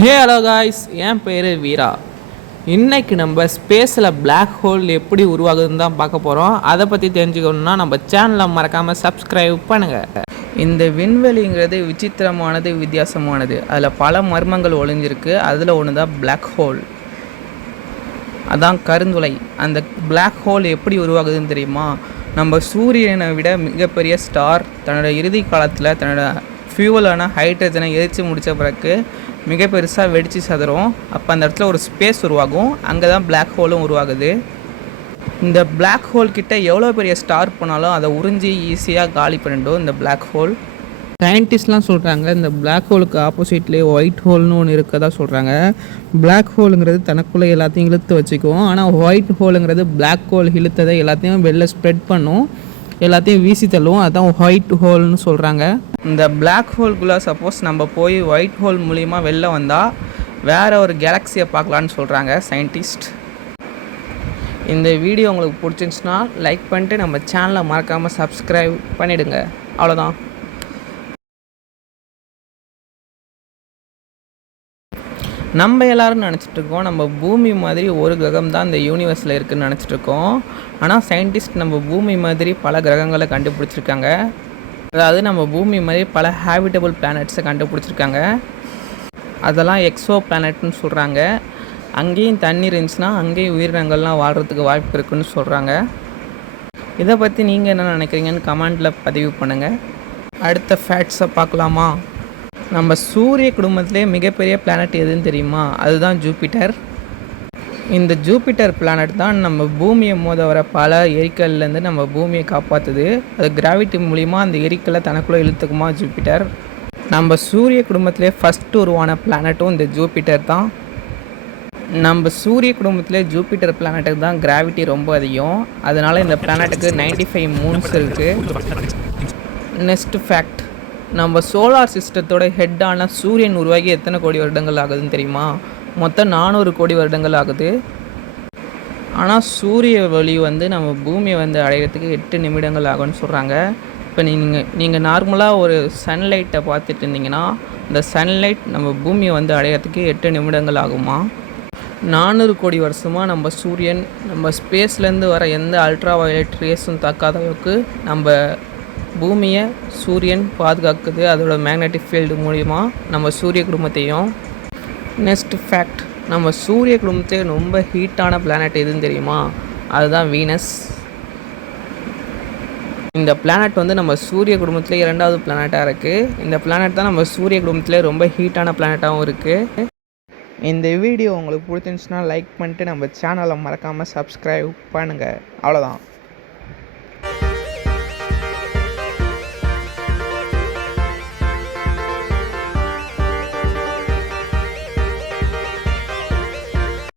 Hello guys, என் பேர் வீரா. இன்றைக்கி நம்ம ஸ்பேஸில் பிளாக் ஹோல் எப்படி உருவாகுதுன்னு தான் பார்க்க போகிறோம். அதை பற்றி தெரிஞ்சுக்கணுன்னா நம்ம சேனலை மறக்காமல் சப்ஸ்கிரைப் பண்ணுங்கள். இந்த விண்வெளிங்கிறது விசித்திரமானது, வித்தியாசமானது. அதில் பல மர்மங்கள் ஒளிஞ்சிருக்கு. அதில் ஒன்று தான் பிளாக் ஹோல், அதான் கருந்துளை. அந்த பிளாக் ஹோல் எப்படி உருவாகுதுன்னு தெரியுமா? நம்ம சூரியனை விட மிகப்பெரிய ஸ்டார் தன்னோட இறுதி காலத்தில் தன்னோட ஃபியூவலான ஹைட்ரஜனை எரித்து முடித்த பிறகு மிக பெருசாக வெடித்து சதுரும். அப்போ அந்த இடத்துல ஒரு ஸ்பேஸ் உருவாகும். அங்கே தான் பிளாக் ஹோலும் உருவாகுது. இந்த பிளாக் ஹோல் கிட்ட எவ்வளோ பெரிய ஸ்டார் போனாலும் அதை உறிஞ்சி ஈஸியாக காலி பண்ணிடும் இந்த பிளாக் ஹோல். சயின்டிஸ்ட்லாம் சொல்கிறாங்க இந்த பிளாக் ஹோலுக்கு ஆப்போசிட்லேயே ஒயிட் ஹோல்னு ஒன்று இருக்கதா சொல்கிறாங்க. பிளாக் ஹோலுங்கிறது தனக்குள்ளே எல்லாத்தையும் இழுத்து வச்சுக்கும். ஆனால் ஒயிட் ஹோலுங்கிறது பிளாக் ஹோல் இழுத்ததை எல்லாத்தையும் வெளில ஸ்ப்ரெட் பண்ணும், எல்லாத்தையும் வீசி தள்ளுவோம். அதுதான் ஒயிட் ஹோல்னு சொல்கிறாங்க. இந்த பிளாக் ஹோல்குள்ளே சப்போஸ் நம்ம போய் ஒயிட் ஹோல் மூலிமா வெளில வந்தால் வேறு ஒரு கேலக்ஸியை பார்க்கலான்னு சொல்கிறாங்க சயின்டிஸ்ட். இந்த வீடியோ உங்களுக்கு பிடிச்சிருந்துச்சுன்னா லைக் பண்ணிட்டு நம்ம சேனலை மறக்காமல் சப்ஸ்கிரைப் பண்ணிவிடுங்க. அவ்வளோதான். நம்ம எல்லோரும் நினச்சிட்ருக்கோம் நம்ம பூமி மாதிரி ஒரு கிரகம் தான் இந்த யூனிவர்ஸில் இருக்குதுன்னு நினச்சிட்ருக்கோம். ஆனால் சயின்டிஸ்ட் நம்ம பூமி மாதிரி பல கிரகங்களை கண்டுபிடிச்சிருக்காங்க. அதாவது நம்ம பூமி மாதிரி பல ஹேபிட்டபிள் பிளானட்ஸை கண்டுபிடிச்சிருக்காங்க. அதெல்லாம் எக்ஸோ பிளானட்னு சொல்கிறாங்க. அங்கேயும் தண்ணி இருந்துச்சுன்னா அங்கேயும் உயிரினங்கள்லாம் வாழ்கிறதுக்கு வாய்ப்பு இருக்குதுன்னு சொல்கிறாங்க. இதை பற்றி நீங்கள் என்ன நினைக்கிறீங்கன்னு கமெண்டில் பதிவு பண்ணுங்கள். அடுத்த ஃபேக்ட்ஸை பார்க்கலாமா? நம்ம சூரிய குடும்பத்திலே மிகப்பெரிய பிளானட் எதுன்னு தெரியுமா? அதுதான் ஜூபிட்டர். இந்த ஜூபிட்டர் பிளானட் தான் நம்ம பூமியை மோத வர பல எரிக்கல்லேருந்து நம்ம பூமியை காப்பாற்றுது. அது கிராவிட்டி மூலிமா அந்த எரிக்கலை தனக்குள்ளே இழுத்துக்குமா ஜூபிட்டர். நம்ம சூரிய குடும்பத்திலே ஃபஸ்ட்டு உருவான பிளானட்டும் இந்த ஜூபிட்டர் தான். நம்ம சூரிய குடும்பத்திலே ஜூபிட்டர் பிளானட்டுக்கு தான் கிராவிட்டி ரொம்ப அதிகம். அதனால் இந்த பிளானட்டுக்கு 95 மூன்ஸ் இருக்குது. நெக்ஸ்ட் ஃபேக்ட், நம்ம சோலார் சிஸ்டத்தோட ஹெட்டான சூரியன் உருவாகி எத்தனை கோடி வருடங்கள் ஆகுதுன்னு தெரியுமா? மொத்தம் 400 கோடி வருடங்கள் ஆகுது. ஆனால் சூரிய ஒளி நம்ம பூமியை அடையிறதுக்கு 8 நிமிடங்கள் ஆகும்னு சொல்கிறாங்க. இப்போ நீங்கள் நார்மலாக ஒரு சன்லைட்டை பார்த்துட்டு இருந்தீங்கன்னா இந்த சன்லைட் நம்ம பூமியை அடையிறதுக்கு 8 நிமிடங்கள் ஆகுமா? 400 கோடி வருஷமாக நம்ம சூரியன் நம்ம ஸ்பேஸ்லேருந்து வர எந்த அல்ட்ரா வயலட் ரேஸும் தாக்காத அளவுக்கு நம்ம பூமியை சூரியன் பாதுகாக்குது அதோட மேக்னெட்டிக் ஃபீல்டு மூலிமா நம்ம சூரிய குடும்பத்தையும். நெக்ஸ்ட் ஃபேக்ட், நம்ம சூரிய குடும்பத்தையே ரொம்ப ஹீட்டான பிளானட் எதுன்னு தெரியுமா? அதுதான் வீனஸ். இந்த பிளானட் நம்ம சூரிய குடும்பத்திலே 2வது பிளானட்டாக இருக்குது. இந்த பிளானட் தான் நம்ம சூரிய குடும்பத்திலே ரொம்ப ஹீட்டான பிளானட்டாகவும் இருக்குது. இந்த வீடியோ உங்களுக்கு பிடிச்சிருந்துச்சுன்னா லைக் பண்ணிட்டு நம்ம சேனலை மறக்காமல் சப்ஸ்கிரைப் பண்ணுங்கள். அவ்வளோதான்.